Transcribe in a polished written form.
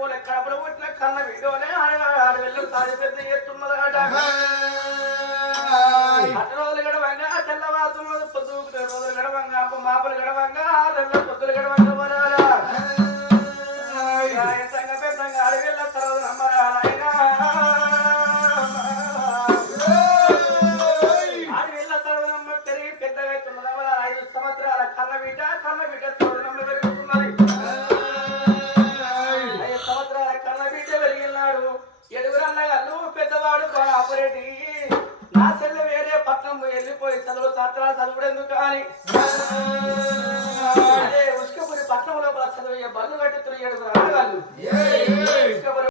పోలే కడపలు పుట్టిన కన్న వీడియోనే ఆడ వెళ్ళి సాడి పెద్ద ఎత్తున్నదట అటు రోజులు గడవంగా తెల్లవారుతున్న పొద్దు రోజులు గడవంగా అప్ప మాపలు గడవంగా తెల్ల పొద్దులు గడవంగా పోరాడా ఎంతంగా పెద్దంగా ఆడి వెళ్ళ తర్వాత నమ్మరా ఆడి వెళ్ళ తర్వాత నమ్మ పెరిగి పెద్దగా అవుతున్నది 5 సంవత్సరాల కన్న బిడ్డ తోడు నమ్మ పెరుగుతున్నది 5 సంవత్సరాల కన్న బిడ్డ పెరిగినాడు 7 అన్నగాళ్ళు పెద్దవాడు ఆపరేటి నా చెల్లె వేరే పట్నం వెళ్ళిపోయి సంవత్సరాలు చదువుడెందుకు కానీ అదే ఉసుకపురి పట్నంలో చదివే బళ్ళు కట్టుతున్న 7